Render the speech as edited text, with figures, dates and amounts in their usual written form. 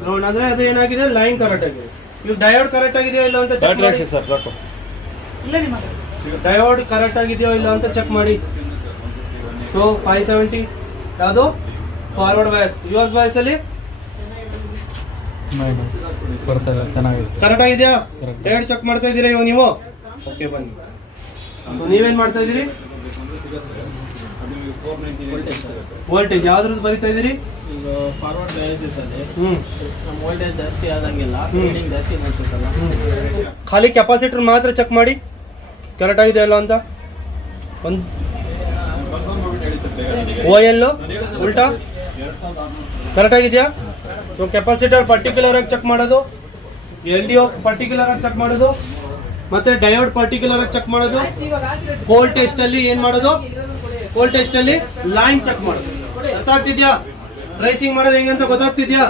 Ground ಅಂದ್ರೆ ಅದು ಏನಾಗಿದೆ, ಲೈನ್ ಕರೆಕ್ಟ್ ಆಗಿದೆ. ಈಗ ಡಯೋಡ್ ಕರೆಕ್ಟ್ ಆಗಿದೆಯೋ ಇಲ್ಲ ಅಂತ ಚೆಕ್ ಮಾಡಿ. ಡಯೋಡ್ ಕರೆಕ್ಟ್ ಆಗಿದೆಯೋ ಇಲ್ಲ ಅಂತ ಚೆಕ್ ಮಾಡಿ. ಸೊ 570 ಯಾವುದು ಫಾರ್ವರ್ಡ್ ಬಯಾಸ್. ರಿವರ್ಸ್ ಬಯಾಸ್ ಅಲ್ಲಿ ಕರೆಕ್ಟ್ ಆಗಿದೆಯಾ? ಡಯೋಡ್ ಚೆಕ್ ಮಾಡ್ತಾ ಇದ್ದೀರಾ ಇವಾಗ ನೀವು? ಓಕೆ ಬನ್ನಿ. ನೀವೇನ್ ಮಾಡ್ತಾ ಇದ್ದೀರಿ? ವೋಲ್ಟೇಜ್ ಯಾವ್ದ್ರದ್ದು ಬರಿತಾ ಇದ್ದೀರಿ? ಈಗ ಫಾರ್ವರ್ಡ್ ಡಯಾಲಿಸಿಸ್ ಅಲ್ಲಿ ನಮ್ಮ ವೋಲ್ಟೇಜ್ ಜಾಸ್ತಿ ಆದಂಗಿಲ್ಲ, ರೀಡಿಂಗ್ ಜಾಸ್ತಿ ಅನ್ಸುತ್ತಲ್ಲ. ಖಾಲಿ ಕೆಪಾಸಿಟರ್ ಮಾತ್ರ ಚೆಕ್ ಮಾಡಿ ಕರೆಕ್ಟ್ ಆಗಿದೆ ಅಲ್ಲ ಅಂತ. ಒಂದು OL ಉಲ್ಟಾ ಕರೆಕ್ಟ್ ಆಗಿದೆಯಾ? ಸೊ ಕೆಪಾಸಿಟರ್ ಪರ್ಟಿಕ್ಯುಲರ್ ಆಗಿ ಚೆಕ್ ಮಾಡೋದು, LDO ಪರ್ಟಿಕ್ಯುಲರ್ ಆಗಿ ಚೆಕ್ ಮಾಡೋದು, ಮತ್ತೆ ಡಯೋಡ್ ಪರ್ಟಿಕ್ಯುಲರ್ ಆಗಿ ಚೆಕ್ ಮಾಡೋದು. ಕೋಲ್ ಟೆಸ್ಟ್ ಅಲ್ಲಿ ಏನ್ ಮಾಡೋದು? ಕೋಲ್ ಟೆಸ್ಟ್ ಅಲ್ಲಿ ಲೈನ್ ಚೆಕ್ ಮಾಡೋದು. ಅರ್ಥ ಆಗ್ತಿದ್ಯಾ? ಟ್ರೇಸಿಂಗ್ ಮಾಡೋದು ಹೆಂಗಂತ ಗೊತ್ತಾಗ್ತಿದ್ಯಾ?